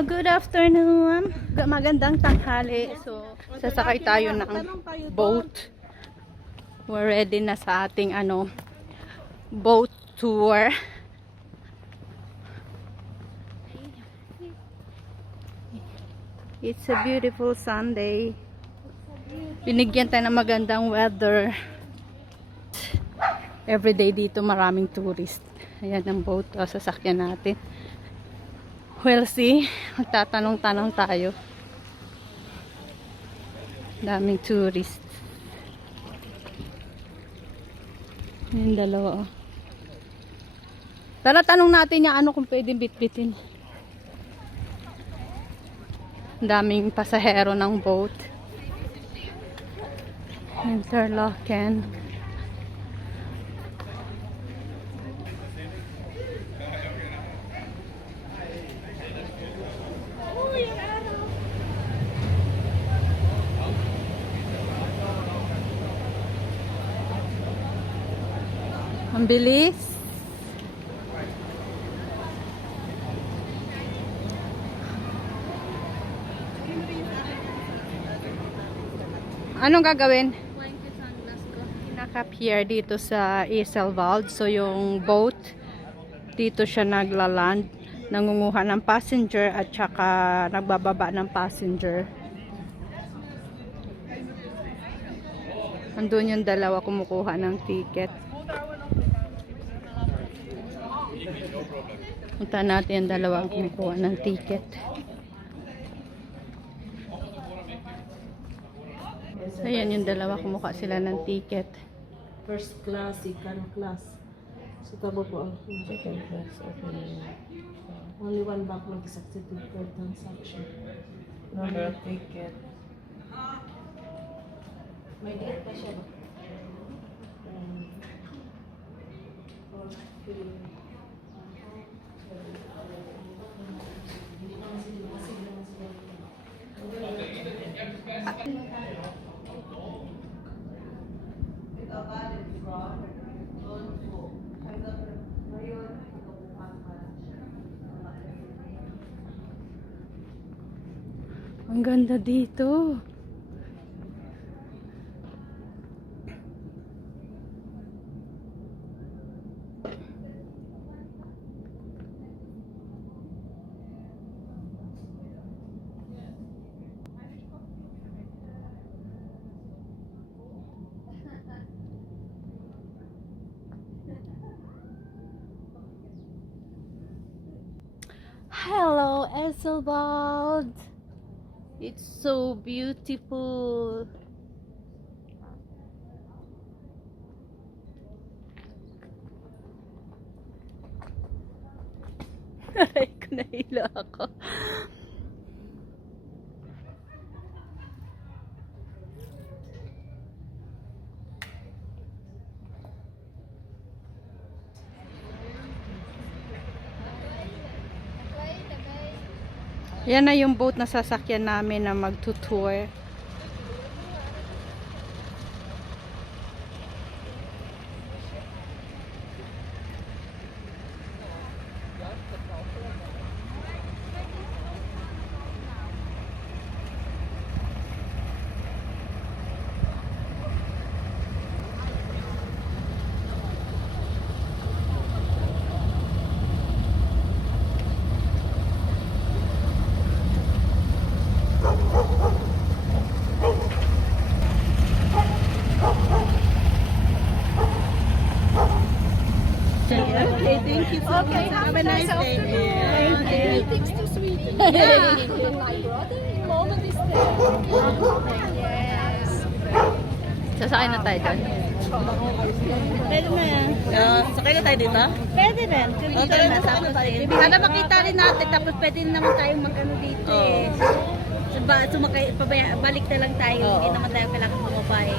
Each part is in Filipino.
Good afternoon. Magandang tanghali. So, sasakay tayo ng boat. We're ready na sa ating boat tour. It's a beautiful Sunday. Binigyan tayo ng magandang weather. Everyday dito maraming tourist. Ayan ang boat. O, sasakyan natin. We'll see. Magtatanong-tanong tayo. Daming tourist. Yung dalawa. Tara, tanong natin yung kung pwedeng bitbitin. Daming pasahero ng boat. Interlaken. Ang bilis. Anong gagawin? Naka-pier dito sa Iselwald. So yung boat, dito siya naglaland. Nangunguha ng passenger at saka nagbababa ng passenger. Andun yung dalawa kumukuha ng ticket. Punta natin yung dalawa kumukuha ng ticket. Ayan yung dalawa kumuha sila ng ticket. First class, second class. So tabo po ang second class. Okay. Only one backlog is accepted per transaction. No ticket. May date pa siya ba? Ang ganda dito. Hello, Iselwald. It's so beautiful. Ay, nahilo ako. Yan na yung boat na sasakyan namin na magtutour. Okay, thank you so much. Have a nice day. Greetings to Sweden. Yeah. My brother in Poland is there. Yes. Sasakay na tayo doon. Pwede na yan. Sakay na tayo dito? Pwede rin. Tara na sa akin tayo. Para makita rin natin, tapos pwede naman tayong mag-ano dito eh. Sumakay, balik na lang tayo. Hindi naman tayo kailangan bumabay.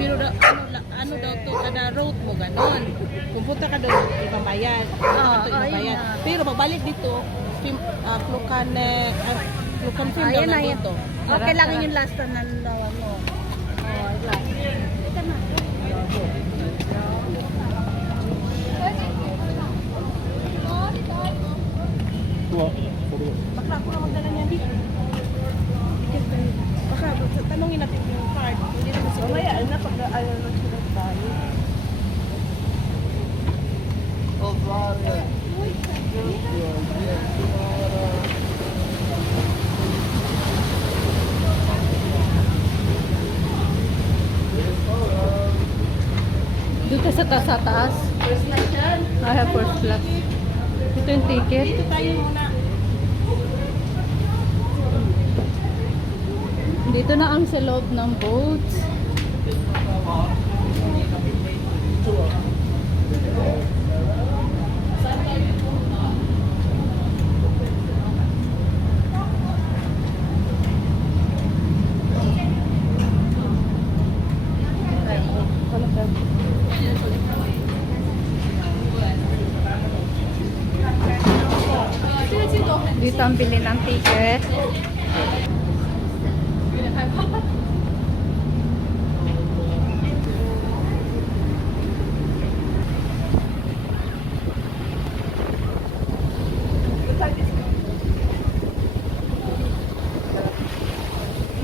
Pero ano daw to, kada road mo ganon. Kung punta ka doon, ipabayad. Ipabayad. Pero pabalik dito, Plukane, Plukan film daw na dito. Okay lang yung last time na nawa mo. Last. Ito na. Bakla ko na magdala niyan dito. Baka tanongin natin yung card. Hindi naman siguro. Mamaya na pag ayaw na sila tayo. Dito sa taas. First class yan. I have first class. Ito yung ticket. Dito tayo muna. Dito na ang sa loob ng boat. Dito ang bili ng ticket.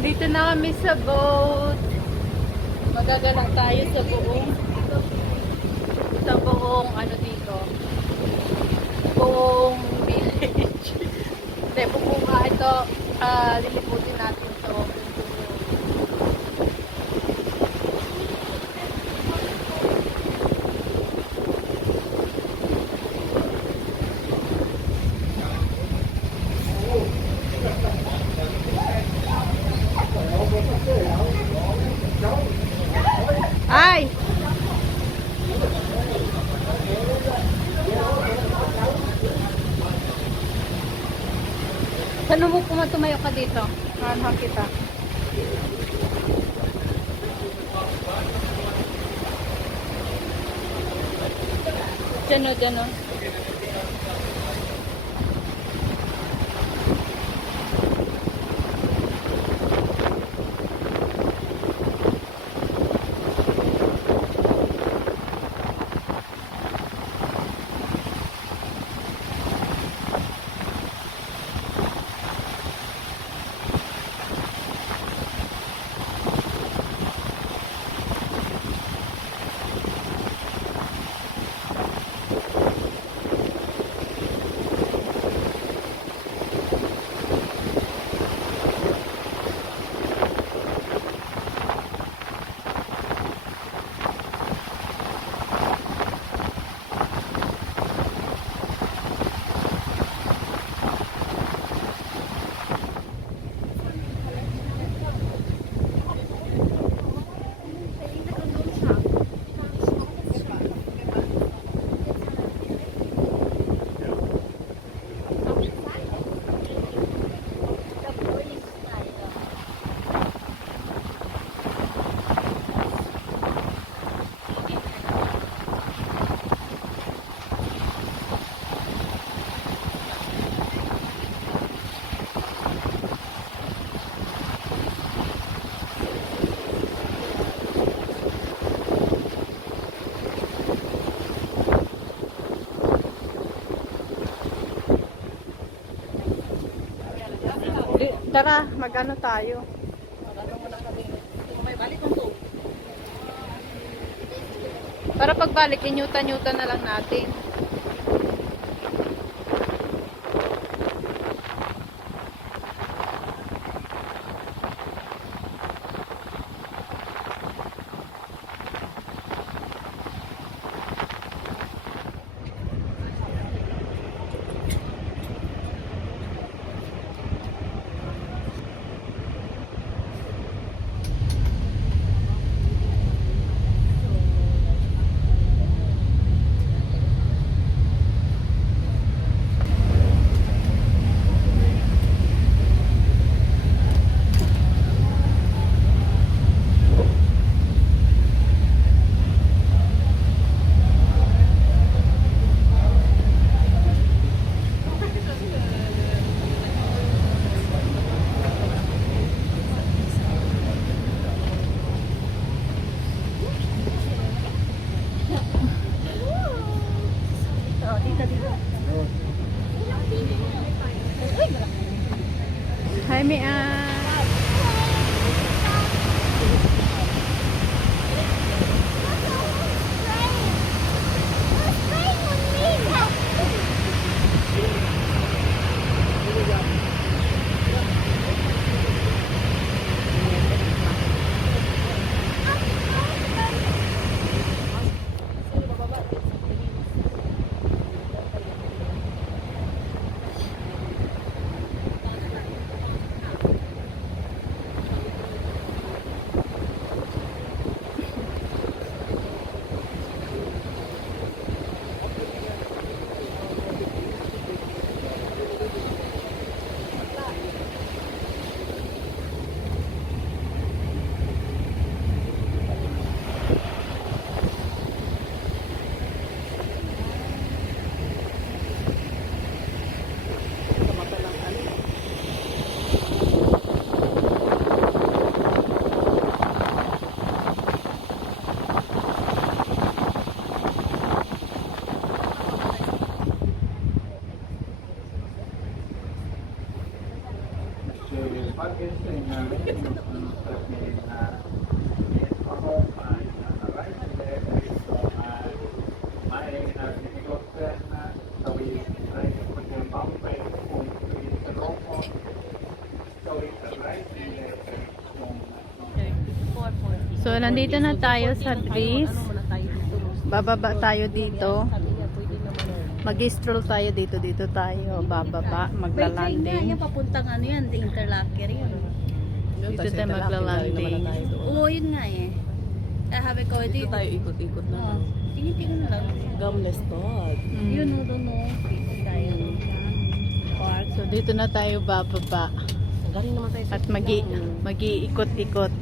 Dito na kami sa boat. Magagalang tayo sa buong ano dito. Buong village. Hindi, buong ito liliputin natin to. Ay! Saan mo tumayo ka dito? Hanghang kita. Diyan o, diyan o. Tara, mag-ano tayo? May balik kong to. Para pagbalik, inyuta-nyuta na lang natin. Hi, Mia. So, nandito na tayo sa Dries. Bababa tayo dito. Mag-stroll tayo dito. Dito tayo. Bababa. Maglalanding. Yan, papuntang ano yan, the Interlaker yun. Dito tayo maglalanding. Oo, yun nga eh. Sabi ko, dito tayo ikot-ikot na. Tingin-tingin na lang. Gamless dog. Yun, doon o. Dito tayo. Park. So, dito na tayo bababa. Galing naman tayo sa At mag-iikot-ikot.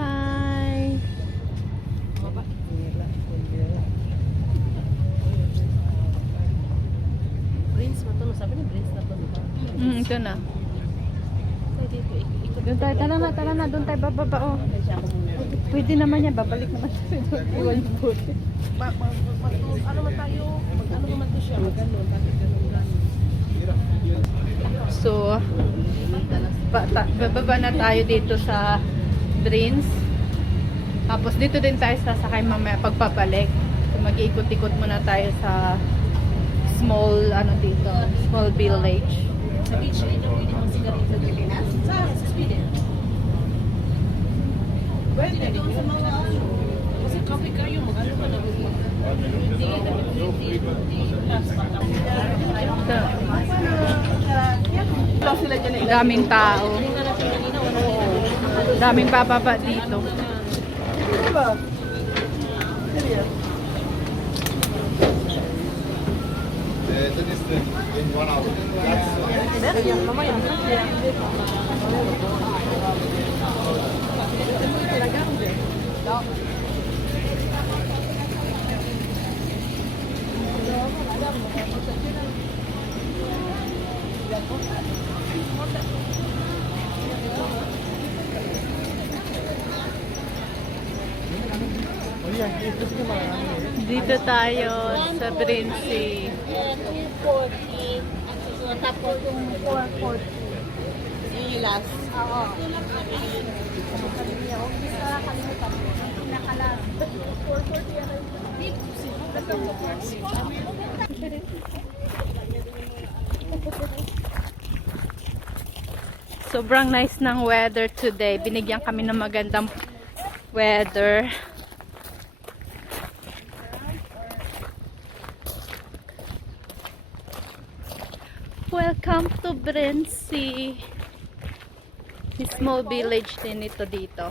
Hi! baba. Brains mo to. Sabi ni brains na to. Ito na. Tayo dito. Ikot. Doon tayo, tara na, doon tayo bababa, oh. Pwede naman yan, babalik naman tayo doon. Iwan yung bote. Ano man tayo? Ano naman to siya? Magano. Bakit ganun. So, bababa na tayo dito sa Dries. Tapos dito din tayo sasakay mamaya pagpabalik. So, mag-iikot-ikot muna tayo sa small, small village. Sa beach, ito pwede mong sigarin sa Pilipinas? Sa Sweden. Pwede na doon sa mga kasi coffee kayo, mag-ano ka na Daming tao. Daming bababa dito. Dito tayo sa Brincy. 240. Tapos yung 440. Yung last. Oo. Nakalimutan mo. Nakalag. 440 yan. Sobrang nice ng weather today. Binigyan kami ng magandang weather. Welcome to Brincy. Small village din ito dito.